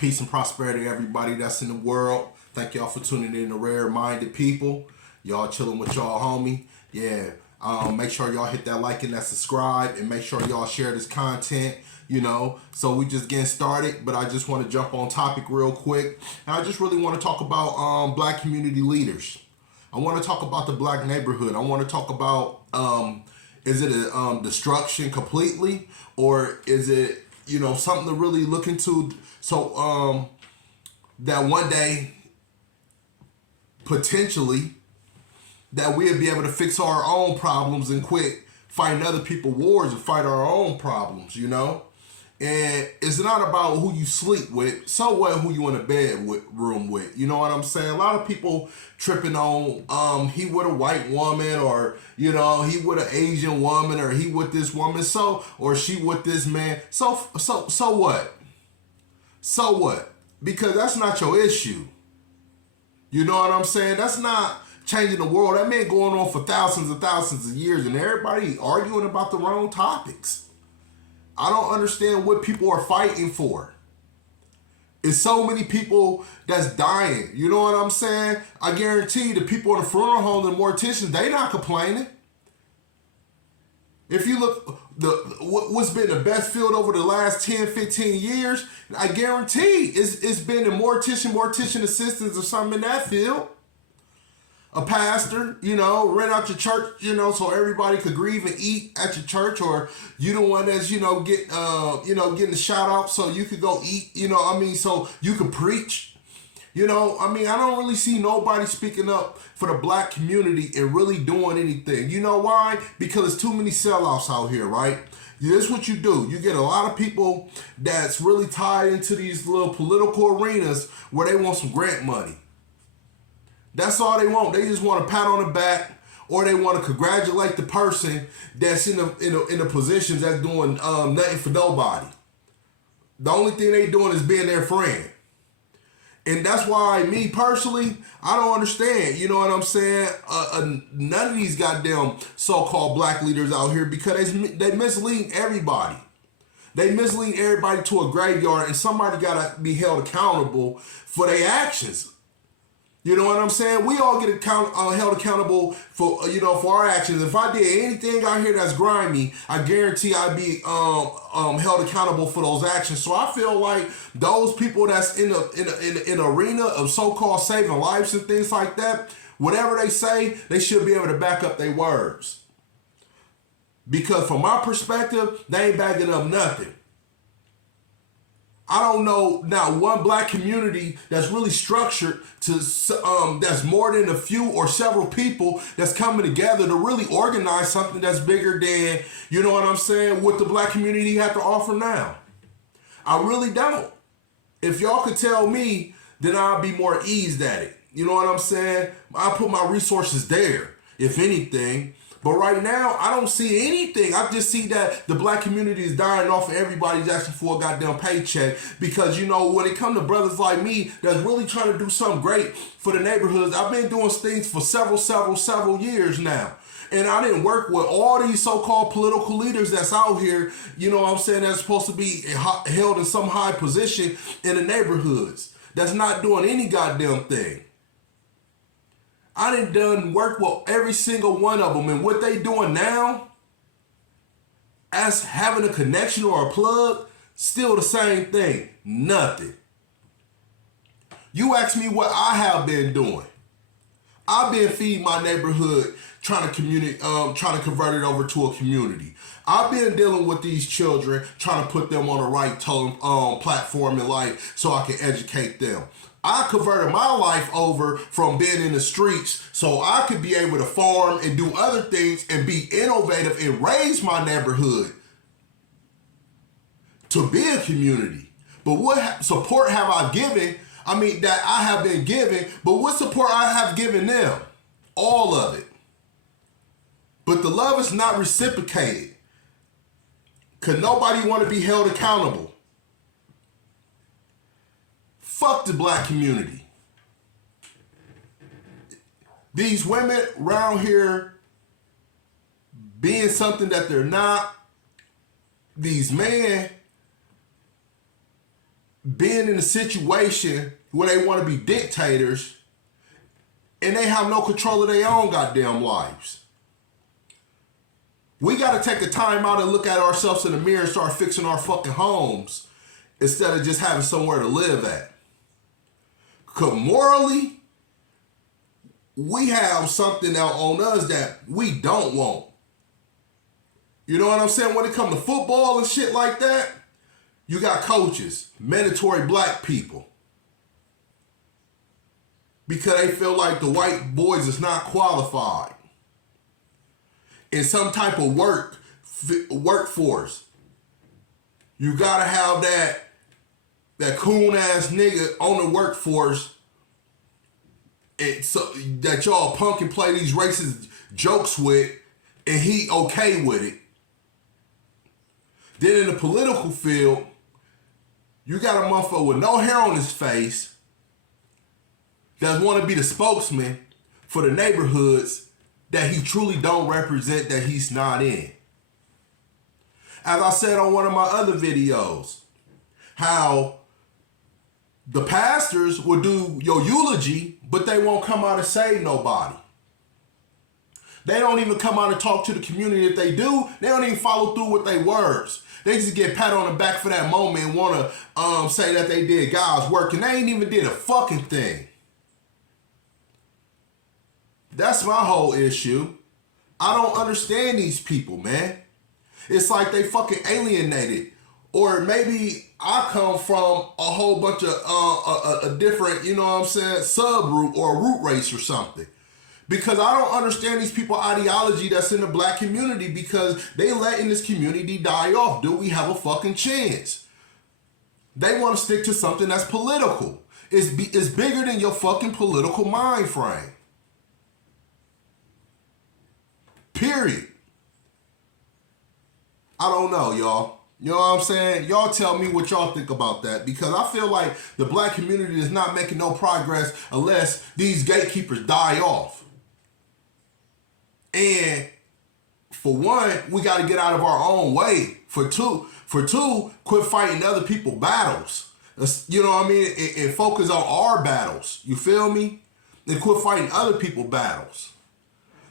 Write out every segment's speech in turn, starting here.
Peace and prosperity, everybody that's in the world. Thank y'all for tuning in to Rare Minded People. Y'all chilling with y'all, homie. Yeah. Make sure y'all hit that like and that subscribe, and make sure y'all share this content. So we just getting started, but I just want to jump on topic real quick. And I just really want to talk about black community leaders. I want to talk about the black neighborhood. I want to talk about is it a destruction completely, or is it something to really look into? So that one day, potentially, that we'll be able to fix our own problems and quit fighting other people's wars and fight our own problems, And it's not about who you sleep with. So what? Who you in a room with? You know what I'm saying? A lot of people tripping on he with a white woman, or he with an Asian woman, or he with this woman, or she with this man. So what? So what? Because that's not your issue. You know what I'm saying? That's not changing the world. That man going on for thousands and thousands of years, and everybody arguing about the wrong topics. I don't understand what people are fighting for. It's so many people that's dying. You know what I'm saying? I guarantee the people in the funeral home and morticians, they not complaining. If you look, what's been the best field over the last 10, 15 years, I guarantee it's been the mortician assistants or something in that field. A pastor, rent out your church, so everybody could grieve and eat at your church, or you the one that's, getting the shout out so you could go eat, so you could preach. I don't really see nobody speaking up for the black community and really doing anything. You know why? Because there's too many sellouts out here, right? This is what you do. You get a lot of people that's really tied into these little political arenas where they want some grant money. That's all they want. They just want a pat on the back, or they want to congratulate the person that's in the positions that's doing nothing for nobody. The only thing they doing is being their friend. And that's why, me personally, I don't understand. You know what I'm saying? None of these goddamn so-called black leaders out here, because they mislead everybody. They mislead everybody to a graveyard, and somebody got to be held accountable for their actions. You know what I'm saying? We all get held accountable for for our actions. If I did anything out here that's grimy, I guarantee I'd be held accountable for those actions. So I feel like those people that's in the arena of so-called saving lives and things like that, whatever they say, they should be able to back up their words. Because from my perspective, they ain't backing up nothing. I don't know now one black community that's really structured to that's more than a few or several people that's coming together to really organize something that's bigger than, what the black community have to offer now. I really don't. If y'all could tell me, then I'll be more eased at it. You know what I'm saying? I put my resources there, if anything. But right now, I don't see anything. I just see that the black community is dying off and everybody's asking for a goddamn paycheck. Because, when it comes to brothers like me that's really trying to do something great for the neighborhoods, I've been doing things for several years now. And I didn't work with all these so-called political leaders that's out here, that's supposed to be held in some high position in the neighborhoods that's not doing any goddamn thing. I done work with every single one of them, and what they doing now, as having a connection or a plug, still the same thing. Nothing. You ask me what I have been doing. I've been feeding my neighborhood, trying to convert it over to a community. I've been dealing with these children, trying to put them on the right platform in life so I can educate them. I converted my life over from being in the streets so I could be able to farm and do other things and be innovative and raise my neighborhood to be a community. But what support have I given? That I have been given, but what support I have given them? All of it. But the love is not reciprocated. Because nobody want to be held accountable. Fuck the black community. These women around here being something that they're not. These men being in a situation where they want to be dictators and they have no control of their own goddamn lives. We got to take the time out and look at ourselves in the mirror and start fixing our fucking homes instead of just having somewhere to live at. Because morally, we have something out on us that we don't want. You know what I'm saying? When it comes to football and shit like that, you got coaches, mandatory black people. Because they feel like the white boys is not qualified in some type of workforce. You gotta have that coon ass nigga on the workforce, so that y'all punk and play these racist jokes with, and he okay with it. Then in the political field, you got a motherfucker with no hair on his face that want to be the spokesman for the neighborhoods that he truly don't represent, that he's not in. As I said on one of my other videos, how the pastors will do your eulogy, but they won't come out and save nobody. They don't even come out and talk to the community. If they do, they don't even follow through with their words. They just get pat on the back for that moment and want to say that they did God's work, and they ain't even did a fucking thing. That's my whole issue. I don't understand these people, man. It's like they fucking alienated. Or maybe I come from a whole bunch of a different, you know what I'm saying, subroot or root race or something. Because I don't understand these people's ideology that's in the black community, because they letting this community die off. Do we have a fucking chance? They want to stick to something that's political. It's bigger than your fucking political mind frame. Period. I don't know, y'all. You know what I'm saying? Y'all tell me what y'all think about that, because I feel like the black community is not making no progress unless these gatekeepers die off. And for one, we got to get out of our own way. For two, quit fighting other people's battles. You know what I mean? And focus on our battles. You feel me? And quit fighting other people's battles.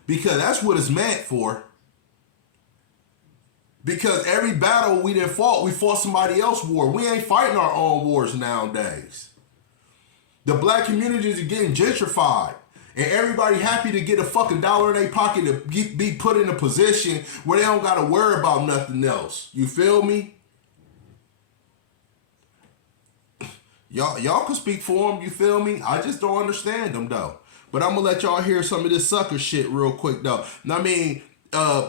Because that's what it's meant for. Because every battle we fought somebody else's war. We ain't fighting our own wars nowadays. The black communities are getting gentrified. And everybody happy to get a fucking dollar in their pocket to be put in a position where they don't got to worry about nothing else. You feel me? Y'all can speak for them, you feel me? I just don't understand them, though. But I'm going to let y'all hear some of this sucker shit real quick, though. I mean,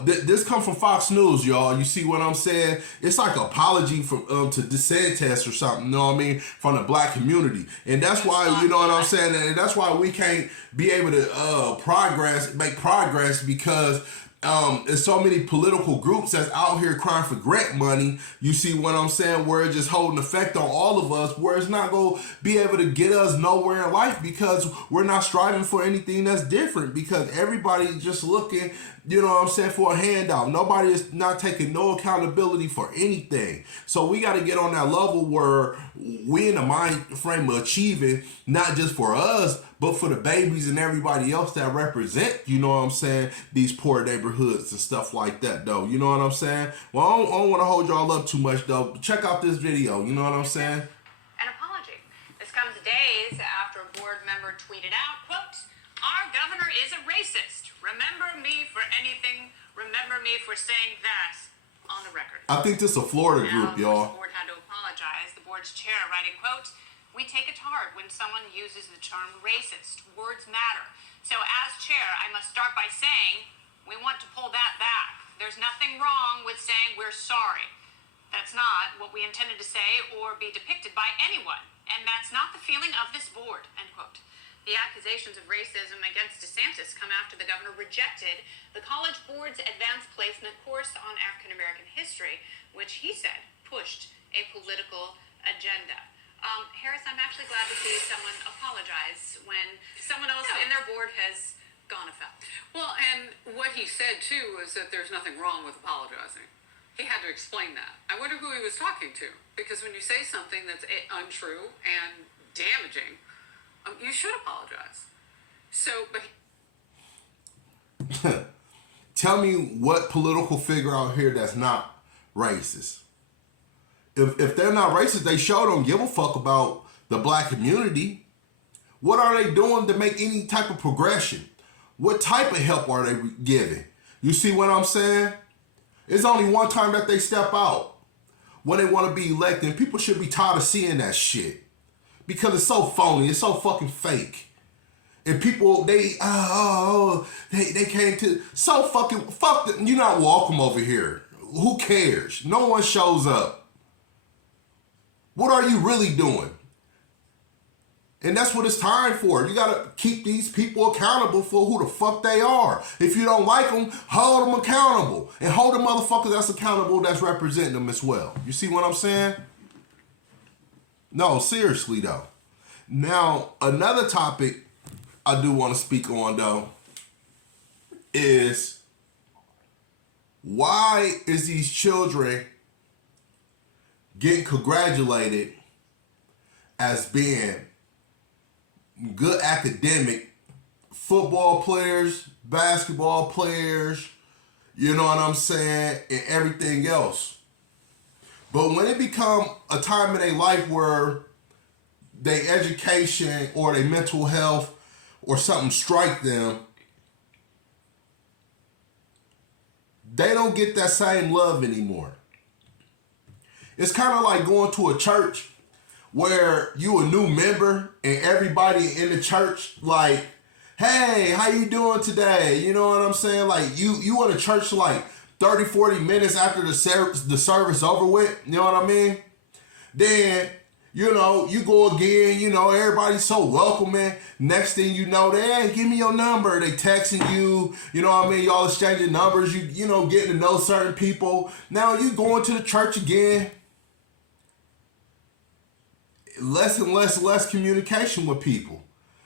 this come from Fox News, y'all. You see what I'm saying? It's like an apology from to DeSantis or something, you know what I mean, from the black community. And that's why, you know what I'm saying? And that's why we can't be able to make progress, because there's so many political groups that's out here crying for grant money. You see what I'm saying? Where it's just holding effect on all of us, where it's not going to be able to get us nowhere in life, because we're not striving for anything that's different, because everybody's just looking, you know what I'm saying, for a handout. Nobody is not taking no accountability for anything. So we got to get on that level where we in the mind frame of achieving, not just for us, but for the babies and everybody else that represent, you know what I'm saying, these poor neighborhoods and stuff like that, though. You know what I'm saying? Well, I don't want to hold y'all up too much, though. Check out this video. You know what I'm saying? An apology. This comes days after a board member tweeted out, quote, "Our governor is a racist. Remember me for anything. Remember me for saying that on the record." I think this is a Florida group, y'all. The board had to apologize. The board's chair writing, quote, "We take it hard when someone uses the term racist. Words matter. So as chair, I must start by saying we want to pull that back. There's nothing wrong with saying we're sorry. That's not what we intended to say or be depicted by anyone. And that's not the feeling of this board," end quote. The accusations of racism against DeSantis come after the governor rejected the College Board's advanced placement course on African American history, which he said pushed a political agenda. Harris, I'm actually glad to see someone apologize when someone else in their board has gone afoul. Well, and what he said, too, is that there's nothing wrong with apologizing. He had to explain that. I wonder who he was talking to, because when you say something that's untrue and damaging, you should apologize. So, but Tell me what political figure out here that's not racist. If they're not racist, they sure don't give a fuck about the black community. What are they doing to make any type of progression? What type of help are they giving? You see what I'm saying? It's only one time that they step out when they want to be elected. And people should be tired of seeing that shit because it's so phony. It's so fucking fake. And people, they came to, so fucking, fuck them. You're not welcome over here. Who cares? No one shows up. What are you really doing? And that's what it's time for. You gotta keep these people accountable for who the fuck they are. If you don't like them, hold them accountable. And hold the motherfuckers that's accountable that's representing them as well. You see what I'm saying? No, seriously though. Now, another topic I do want to speak on though is why is these children getting congratulated as being good academic football players, basketball players, you know what I'm saying, and everything else. But when it become a time in their life where their education or their mental health or something strike them, they don't get that same love anymore. It's kind of like going to a church where you a new member and everybody in the church like, hey, how you doing today? You know what I'm saying? Like you in a church like 30, 40 minutes after the service over with, you know what I mean? Then, you know, you go again, you know, everybody's so welcoming. Next thing you know, hey, give me your number. They texting you, you know what I mean? Y'all exchanging numbers, you know, getting to know certain people. Now you going to the church again. Less and less communication with people.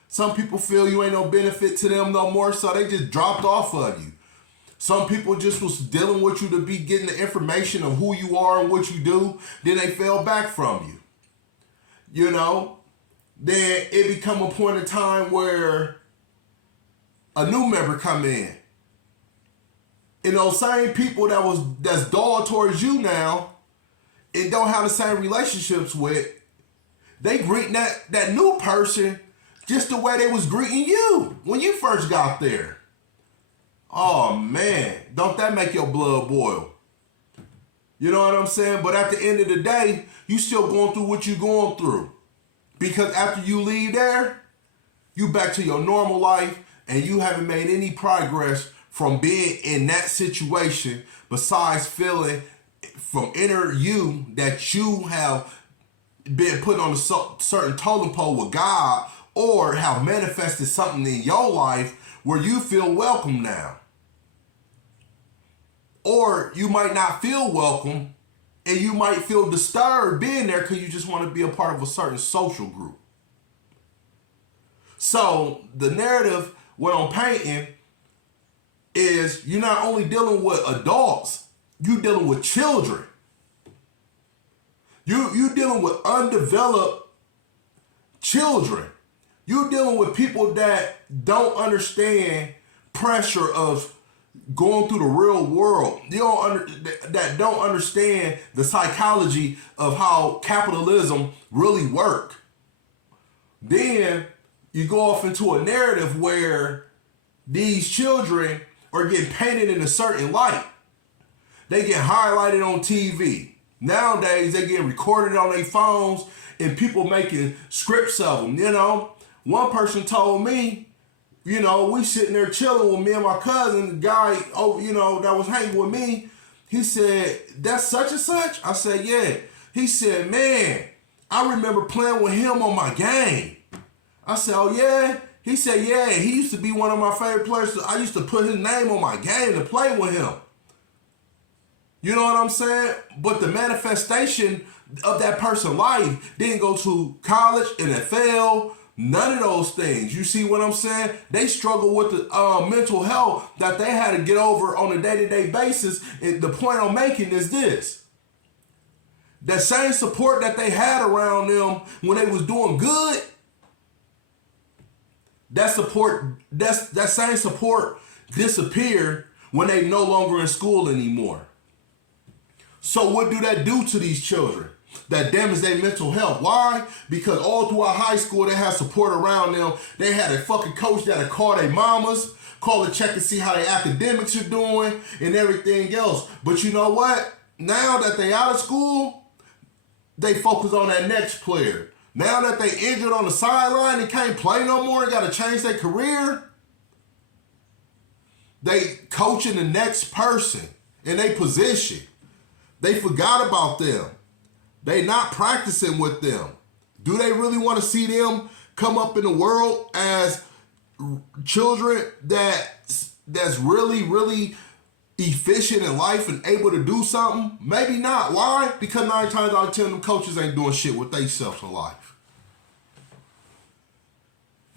Some people feel you ain't no benefit to them no more, so they just dropped off of you. Some people just was dealing with you to be getting the information of who you are and what you do, then they fell back from you. You know? Then it become a point in time where a new member come in. And those same people that's dull towards you now and don't have the same relationships with, they greet that new person just the way they was greeting you when you first got there. Oh man, don't that make your blood boil? You know what I'm saying? But at the end of the day, you still going through what you going through. Because after you leave there, you back to your normal life and you haven't made any progress from being in that situation besides feeling from inner you that you have been put on a certain totem pole with God or have manifested something in your life where you feel welcome now. Or you might not feel welcome and you might feel disturbed being there because you just want to be a part of a certain social group. So the narrative, what I'm painting is you're not only dealing with adults, you're dealing with children. You dealing with undeveloped children. You're dealing with people that don't understand pressure of going through the real world. That don't understand the psychology of how capitalism really work. Then you go off into a narrative where these children are getting painted in a certain light. They get highlighted on TV. Nowadays, they get recorded on their phones and people making scripts of them, you know. One person told me, you know, we sitting there chilling with me and my cousin, the guy, you know, that was hanging with me. He said, that's such and such? I said, yeah. He said, man, I remember playing with him on my game. I said, oh yeah? He said, yeah, he used to be one of my favorite players. I used to put his name on my game to play with him. You know what I'm saying? But the manifestation of that person's life didn't go to college, NFL, None of those things. You see what I'm saying? They struggle with the mental health that they had to get over on a day-to-day basis. And the point I'm making is this. That same support that they had around them when they was doing good, that same support disappeared when they no longer in school anymore. So what do that do to these children? That damage their mental health. Why? Because all throughout high school they had support around them. They had a fucking coach that'd call their mamas, call to check and see how their academics are doing and everything else. But you know what? Now that they out of school, they focus on that next player. Now that they injured on the sideline and can't play no more and got to change their career, they coaching the next person in their position. They forgot about them. They not practicing with them. Do they really want to see them come up in the world as children that's really, really efficient in life and able to do something? Maybe not. Why? Because 9 times out of 10 them coaches ain't doing shit with themselves in life.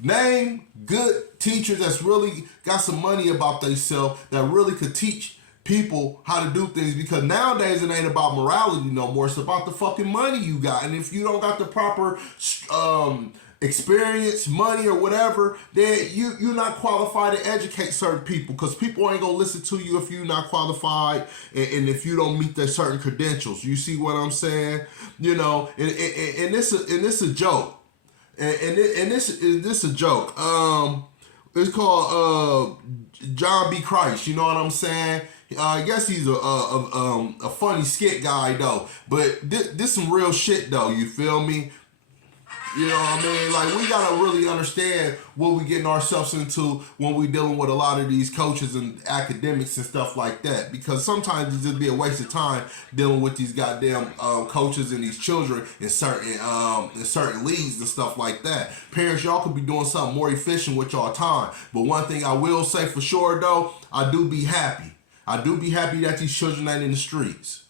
Name good teachers that's really got some money about themselves that really could teach people how to do things, because nowadays it ain't about morality no more. It's about the fucking money you got. And if you don't got the proper experience, money, or whatever, then you're not qualified to educate certain people, because people ain't gonna listen to you if you're not qualified and if you don't meet their certain credentials. You see what I'm saying? You know, and this a joke. And this a joke. It's called John B. Christ. You know what I'm saying? I guess he's a funny skit guy though, but this some real shit though. You feel me? You know what I mean? Like, we gotta really understand what we getting ourselves into when we dealing with a lot of these coaches and academics and stuff like that. Because sometimes it just be a waste of time dealing with these goddamn coaches and these children in certain leagues and stuff like that. Parents, y'all could be doing something more efficient with y'all time. But one thing I will say for sure though, I do be happy. I do be happy that these children ain't in the streets.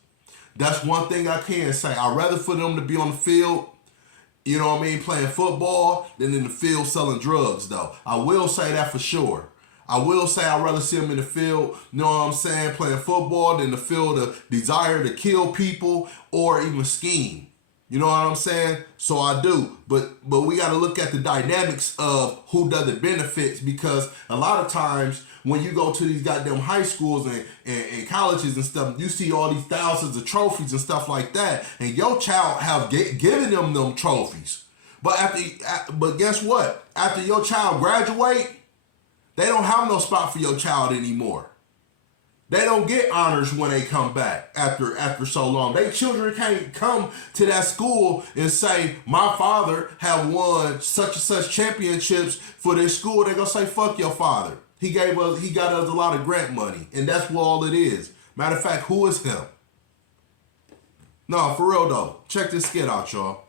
That's one thing I can say. I'd rather for them to be on the field, you know what I mean, playing football, than in the field selling drugs, though. I will say that for sure. I will say I'd rather see them in the field, you know what I'm saying, playing football, than the field of desire to kill people or even scheme. You know what I'm saying? So I do. But we got to look at the dynamics of who does it benefits, because a lot of times when you go to these goddamn high schools and colleges and stuff, you see all these thousands of trophies and stuff like that, and your child have given them trophies. But guess what? After your child graduate, they don't have no spot for your child anymore. They don't get honors when they come back after so long. They children can't come to that school and say, my father have won such and such championships for this school. They're gonna say, fuck your father. He got us a lot of grant money, and that's what all it is. Matter of fact, who is him? No, for real though. Check this skit out, y'all.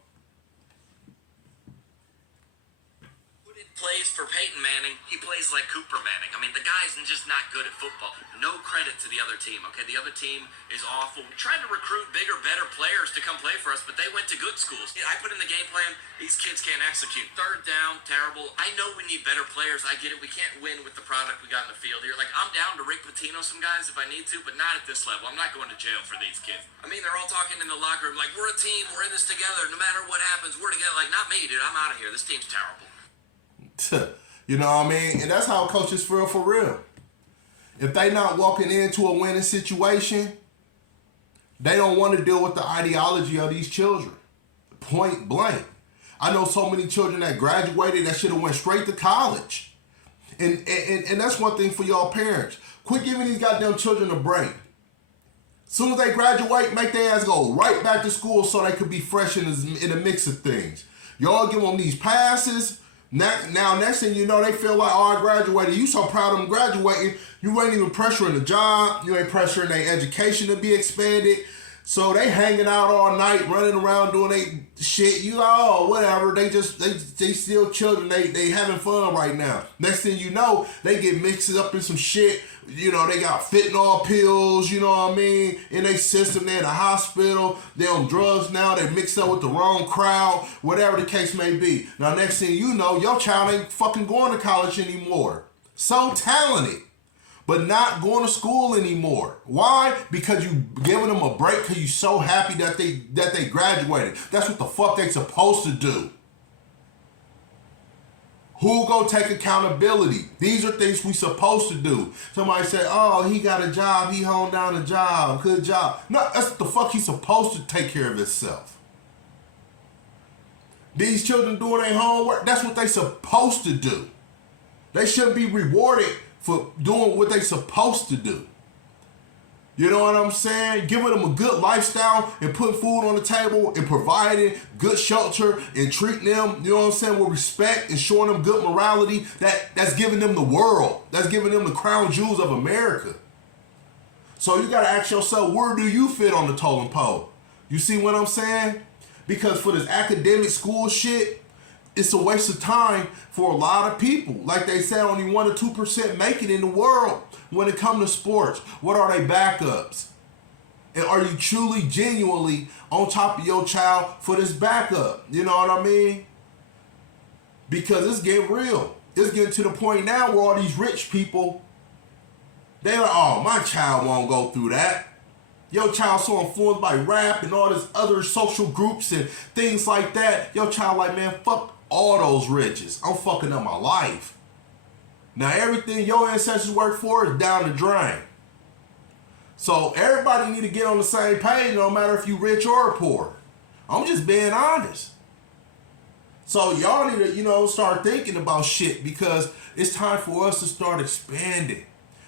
Plays for Peyton Manning, he plays like Cooper Manning. I mean, the guy's just not good at football. No credit to the other team, okay? The other team is awful. We tried to recruit bigger, better players to come play for us, but they went to good schools. I put in the game plan, these kids can't execute. Third down, terrible. I know we need better players. I get it. We can't win with the product we got in the field here. Like, I'm down to Rick Pitino some guys if I need to, but not at this level. I'm not going to jail for these kids. I mean, they're all talking in the locker room like, we're a team, we're in this together. No matter what happens, we're together. Like, not me, dude. I'm out of here. This team's terrible. You know what I mean? And that's how coaches feel for real. If they not walking into a winning situation, they don't want to deal with the ideology of these children. Point blank. I know so many children that graduated that should have went straight to college. And that's one thing for y'all parents. Quit giving these goddamn children a break. As soon as they graduate, make their ass go right back to school so they could be fresh in the mix of things. Y'all give them these passes. Now, next thing you know, they feel like, oh, I graduated. You so proud of them graduating. You ain't even pressuring the job. You ain't pressuring their education to be expanded. So they hanging out all night, running around doing they shit. You oh whatever. They still children. They having fun right now. Next thing you know, they get mixed up in some shit. You know, they got fentanyl pills. You know what I mean? In their system, they in the hospital. They on drugs now. They mixed up with the wrong crowd. Whatever the case may be. Now next thing you know, your child ain't fucking going to college anymore. So talented, but not going to school anymore. Why? Because you giving them a break because you so happy that they graduated. That's what the fuck they supposed to do. Who gonna take accountability? These are things we supposed to do. Somebody say, oh, he got a job, he honed down a job, good job. No, that's what the fuck he's supposed to take care of himself. These children doing their homework, that's what they supposed to do. They shouldn't be rewarded for doing what they supposed to do. You know what I'm saying? Giving them a good lifestyle and putting food on the table and providing good shelter and treating them, you know what I'm saying, with respect and showing them good morality, that's giving them the world. That's giving them the crown jewels of America. So you gotta ask yourself, where do you fit on the totem pole? You see what I'm saying? Because for this academic school shit, it's a waste of time for a lot of people. Like they said, only 1 or 2% make it in the world when it comes to sports. What are they backups? And are you truly, genuinely on top of your child for this backup? You know what I mean? Because it's getting real. It's getting to the point now where all these rich people, they're like, oh, my child won't go through that. Your child so influenced by rap and all this other social groups and things like that. Your child like, man, fuck all those riches. I'm fucking up my life. Now everything your ancestors worked for is down the drain. So everybody need to get on the same page, no matter if you rich or poor. I'm just being honest. So y'all need to, you know, start thinking about shit because it's time for us to start expanding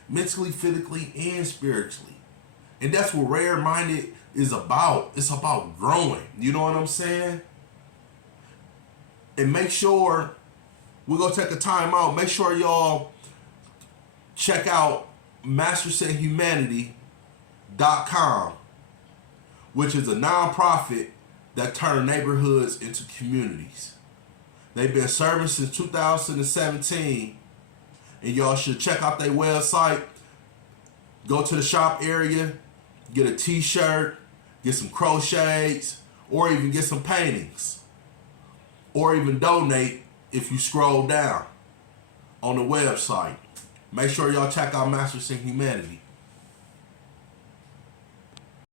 mentally, physically, and spiritually. And that's what Rare Minded is about. It's about growing. You know what I'm saying? And make sure, we're going to take a time out. Make sure y'all check out MastersInHumanity.com, which is a nonprofit that turns neighborhoods into communities. They've been serving since 2017. And y'all should check out their website. Go to the shop area. Get a t-shirt. Get some crochets. Or even get some paintings. Or even donate if you scroll down on the website. Make sure y'all check out Masters in Humanity.